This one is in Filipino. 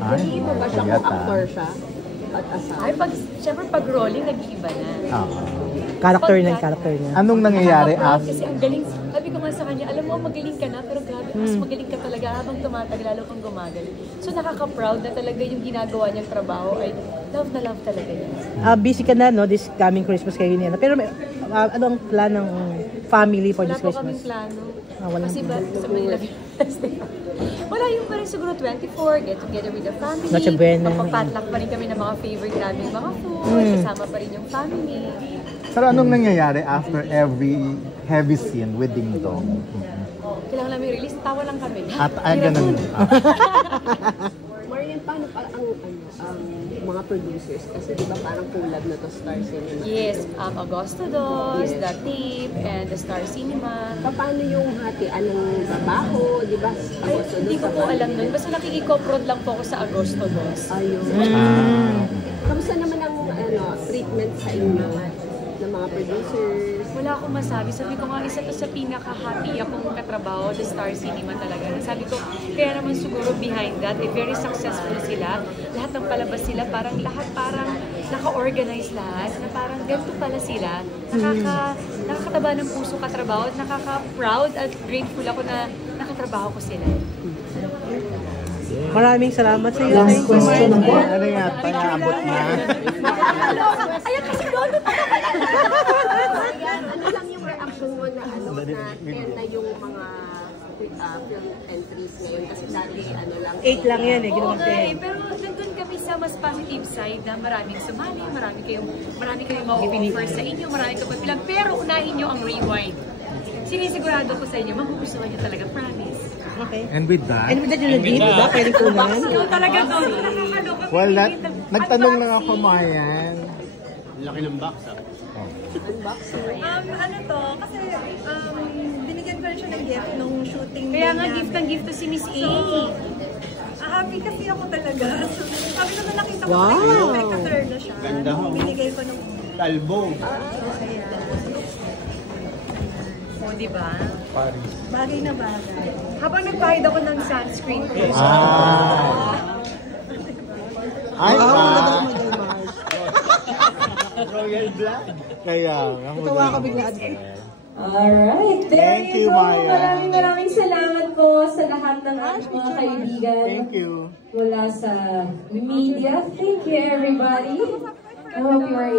Nag-iiba ba siya kung actor siya? At asawa? Ay, syempre pag rolling, nag-iiba na. Character niya. Anong nangyayari after? Kasi ang galing, sabi ko nga sa kanya, alam mo, magaling ka na, pero grabe, mas magaling ka talaga habang tumatagal, lalo kang gumagaling. So nakaka-proud na talaga yung ginagawa niyang trabaho ay love na love talaga niya. Busy ka na, no? This coming Christmas kayo niya. Pero ano ang plan ng family for this Christmas? Wala po kaming plano. Walang kasi ba, sa Manila wala yung pa rin siguro 24, get together with the family. Noche Buena. Magpapatlock pa rin kami ng mga favorite namin mga food. Kasama pa rin yung family. Pero anong nangyayari after every heavy scene with Ding Dong? Kailangan namin release, tawa lang kami. At ganun. Marian, paano ang mga producers? Kasi di ba parang collab na to Star Cinema? Yes, Agosto Dos, The Tape, and the Star Cinema. Paano yung hatian ng trabaho? Di ba? Hindi ko po alam nun. Basta nakikikoprod lang po ako sa Agosto Dos. Ayun. Kamusta naman ang treatment sa inyo ng mga producers? Wala akong masabi. Sabi ko nga, isa to sa pinaka-happy akong katrabaho, the Star Cinema talaga. Sabi ko, kaya naman siguro behind that, very successful sila. Lahat ng palabas sila, parang naka-organize lahat, na parang ganito pala sila. Nakakataba ng puso katrabaho at nakaka-proud at grateful ako na nakatrabaho ko sila. Maraming salamat sa iyo. Last question po. Ano yata, naabot na? Ayan kasi doon pa Ano lang yung reaction mo na na yung mga film entries ngayon? Kasi dati lang. 8 lang yan Oo ginawang nga 10. pero nandun kami sa mas positive side na maraming sumali, marami kayong ma-offer sa inyo, marami kayong mapilang, pero unahin nyo ang rewind. Sinisigurado ko sa inyo, magugustuhan nyo talaga, promise. Okay. And with that? And with that yung nag-give, diba? Pwedeng kunan. Ikaw talaga doon. Nakakaloka. Well, nagtanong lang ako, Marian. Laki ng box, Ano to, kasi binigyan ko rin siya ng gift nung shooting. Kaya nga gift ang gift to si Miss A. Happy kasi ako talaga. Sabi ko na nakita ko Wow. spectator na siya. Ganda ho. Binigay ko nung Talbo. O, diba? bagay na bagay. Habang nagpahid ako ng sunscreen ko. Ay, Royal blood. Kaya, Tawa ka bigla. Alright, Thank you, Maya. Maraming salamat po sa lahat ng mga kaibigan. Thank you. Mula sa media. Thank you, everybody. I hope you are able